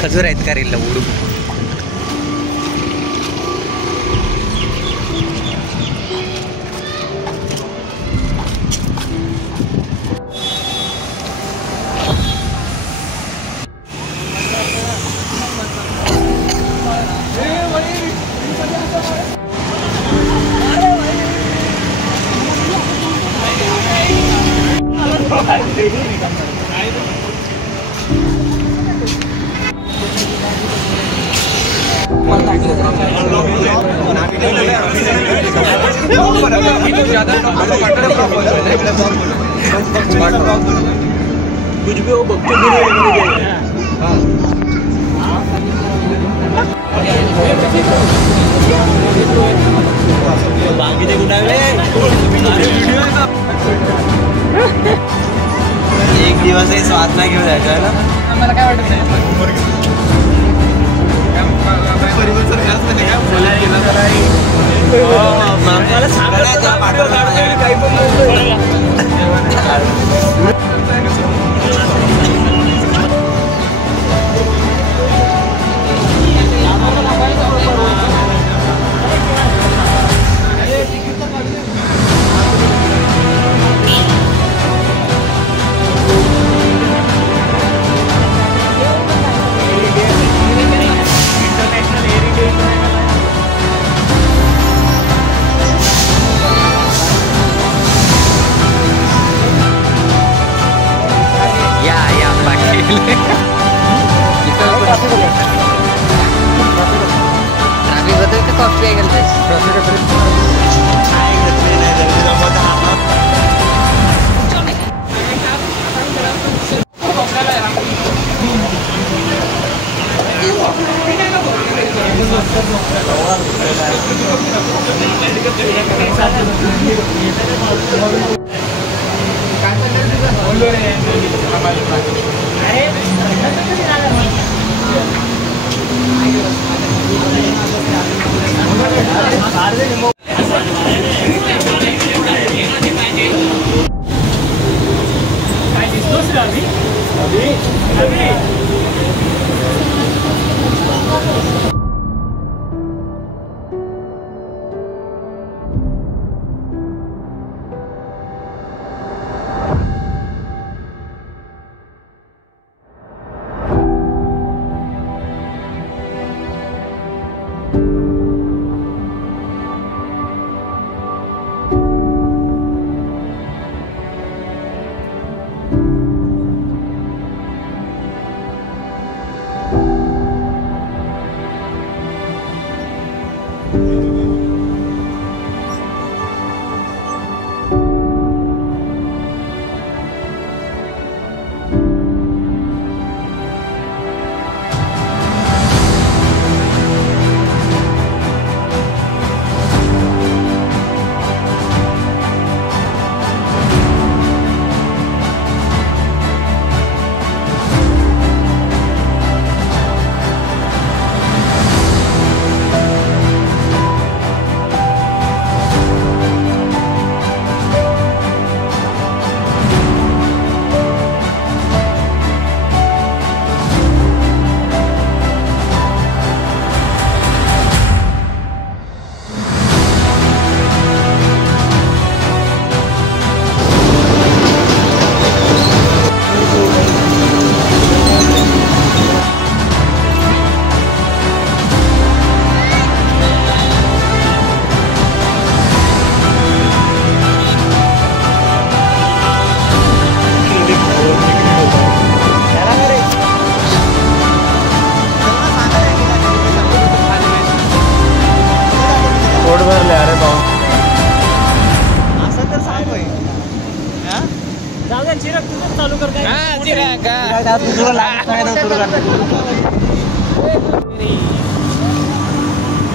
खजूर आहेत का रे लवडू? कुछ भी हो भक्ति बाकी ते एक दिवस स्वाद नाही घेऊन जायचं आहे ना. मला काय वाटत नाही मला सांगायचं काही पण ट्रॅफिक बद्दल तर कॉफी आहे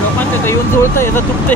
लोकांचं येऊन जोडतं येतं तुटते.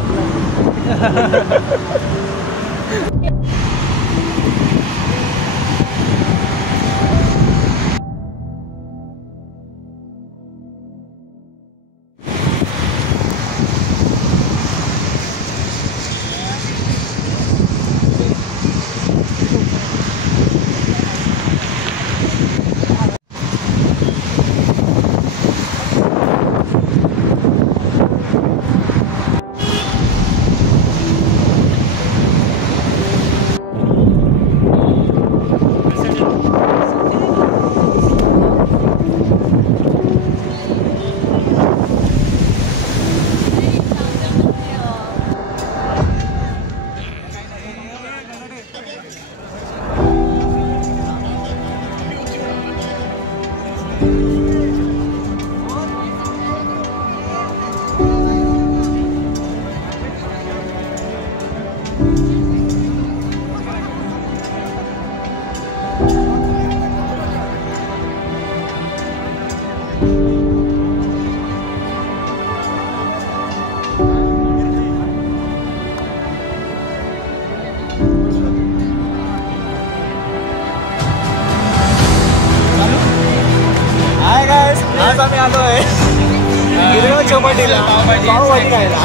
चौपाटीला पावभाजी खायला.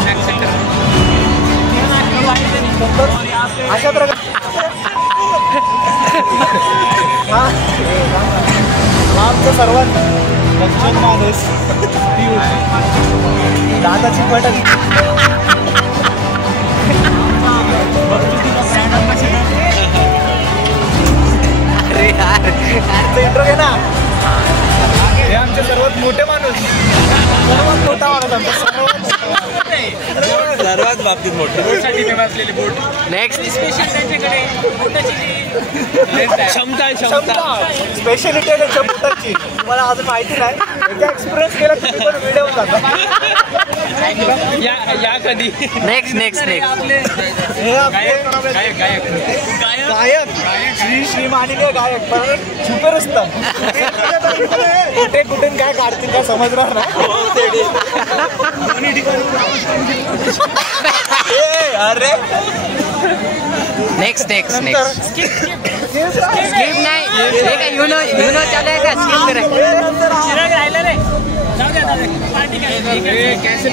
अशा प्रकारे आमचं सर्वात लक्षण माणूस दादाची पटक. अरे यार इंट्रो घे ना. हे आमचे सर्वात मोठे माणूस, सर्वात मोठा माणूस आमचा, सर्वात बाबतीत मोठे बोटसाठी फेमस असलेले बोट. नेक्स्ट स्पेशल त्यांच्याकडे बोटाची जी क्षमता स्पेशलिटी आहे त्यांच्या बोटाची. तुम्हाला अजून माहिती नाही, एकदा एक्सपिरियन्स केला तुम्ही पण व्हिडिओ जाता. या कधी नेक्स्ट हे आपले गायक श्री मानिके गायक पण छुपे रस्ता कुठे कुठे काय काढतील काय समजणार नाही. अरे नेक्स्ट स्किप नाही. हे काय युनो चालू आहे का? स्किप करायचं. चिराग राहिला रे. जाऊ द्या पार्टी कॅन्सल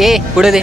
ए पुढे दे.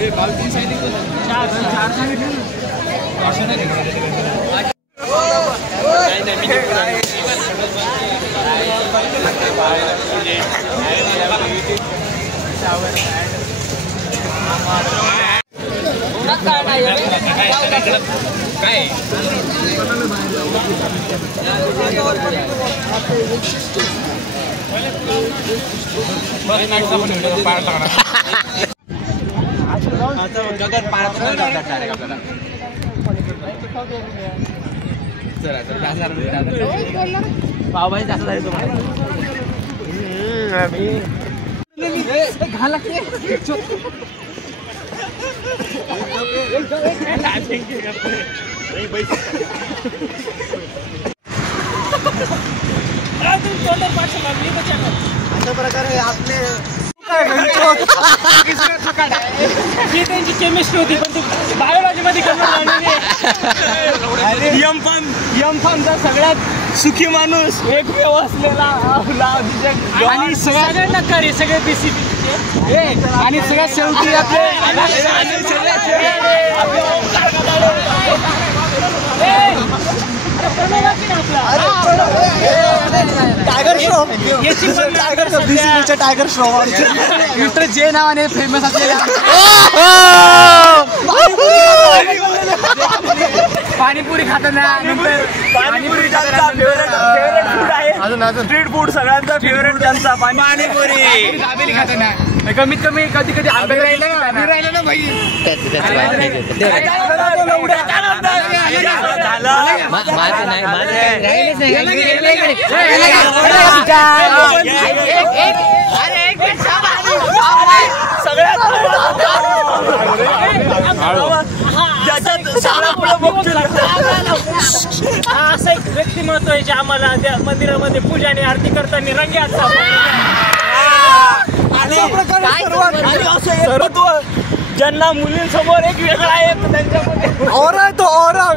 पावभाजी जास्त झाली तुम्हाला. अशा प्रकारे आपले ही त्यांची केमिस्ट्री होती पण ती बायोलॉजी मध्ये यमफामचा सगळ्यात सुखी माणूस एक असलेला आणि सगळ्यांना करे सगळे बीसीबी आणि सगळ्यात शेवटी आपले tiger Shroff tiger Shroff mister J नावाने फेमस असलेल्या पाणीपुरी खाताना पाणीपुरी त्यांचा फेवरेट फूड आहे. स्ट्रीट फूड सगळ्यांचा फेवरेट त्यांचा पाणीपुरी. दाबेली खाताना कमीत कमी कधी कधी आंबे राहिला ना भाई. असं एक व्यक्तिमत्व आहे जे आम्हाला त्या मंदिरामध्ये पूजा आणि आरती करताना रंग्यात सर्वत्व ज्यांना मुलींसमोर एक वेगळा आहे त्यांच्यामध्ये ओरा तो ओरा.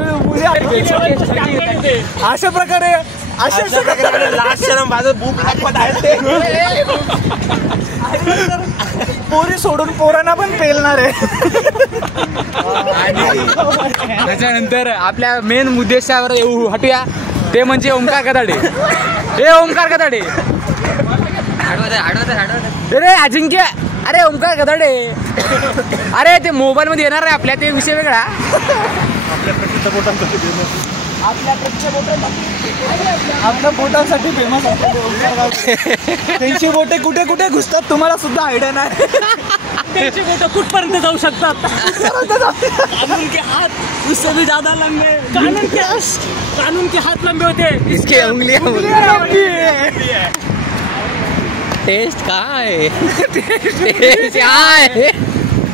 अशा प्रकारे लास्ट क्षण माझं बुक दाखवत आहे ते पोरी सोडून पोरांना पण पेलणार आहे. त्याच्यानंतर आपल्या मेन उद्देशावर हटूया ते म्हणजे ओमकार कदाडे. हे ओमकार कदाडे अरे अजिंक्य अरे ओमकार गदाडे अरे ते मोबाईल मध्ये येणार आहे आपल्या ते विषय वेगळा. आपल्या बोटांसाठी फेमस असते. त्यांची बोटे कुठे कुठे घुसतात तुम्हाला सुद्धा आयडिया नाही. त्यांची बोटं कुठपर्यंत जाऊ शकतात. कानून के हाथ उससे भी ज्यादा लंबे. कानून के हाथ लंबे होते. इसके उंगलियां टेस्ट कहाँ है? टेस्ट कहाँ है?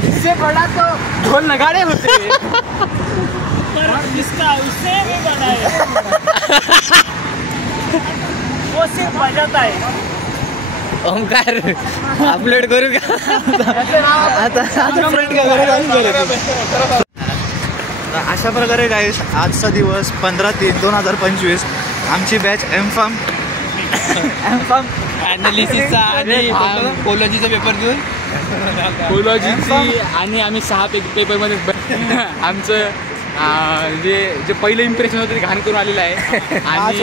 इससे बड़ा तो ढोल नगाड़े होते हैं पर इसका उससे भी बड़ा है. वो सिर्फ बजाता है. ओमकार अपलोड करू का? अशा प्रकारे गाईस आजचा दिवस 15/3/2025 आमची बॅच एमफार्म अनालिसिसचा आणि कोलॉजीचा पेपर देऊन कोलॉजीची आणि आम्ही 6 पेपरमध्ये आमचं जे पहिलं इम्प्रेशन होतं ते घाण करून आलेलं आहे आणि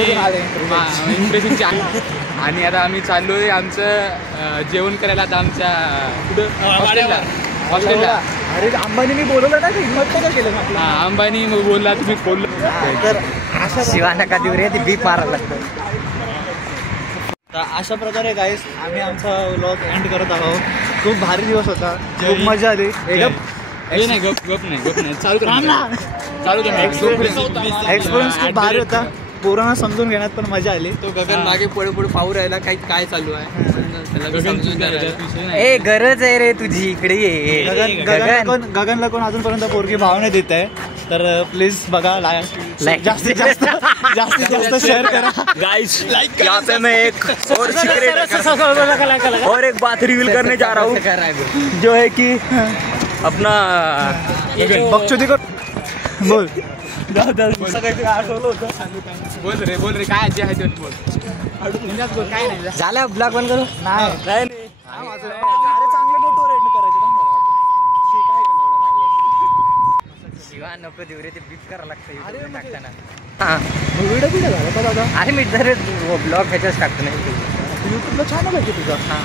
इम्प्रेशनची आणि आता आम्ही चाललो आहे आमचं जेवण करायला आता आमच्या कुठं हॉस्टेलला. अरे अंबानी मी बोलवलं ना हिंमत का केलं आपलं. अंबानी मग बोलला तुम्ही बोललो तर अशा शिवा नका देऊ रे, ती बीप मारायला लागतं. तर अशा प्रकारे गाईस आम्ही आमचा व्लॉग एंड करत आहोत. खूप भारी दिवस होता, खूप मजा आली. नाही गप नाही चालू एक्सपिरियन्स खूप भारी होता. पोरांना समजून घेण्यात पण मजा आली. तो गगन मागे पुढे पाहू राहिला काय चालू आहे. ए गरज आहे रे तुझी, इकडे ये. गगनला कोण अजूनपर्यंत पोरगी भाव नाही देत आहे, तर प्लीज बघा. जास्तीत जास्त शेअर करा गाइस. यहाँ पे मैं एक और सीक्रेट और एक बात रिवील करने जा रहा हूँ, जो है कि अपना बकचोदी कर. बोल बोल रे काय जे आहे ते बोल. काय नाही झालं ब्लॉग बंद करू. नाही चांगलं नोटवर एंड करायचं ना. शिवा नको देऊ रे, ते बीप करायला लागतं टाकताना. व्हिडिओ झाला का दादा? अरे मी जर ब्लॉग ह्याच्याच टाकतो नाही युट्यूबला छान आहे तुझा. हां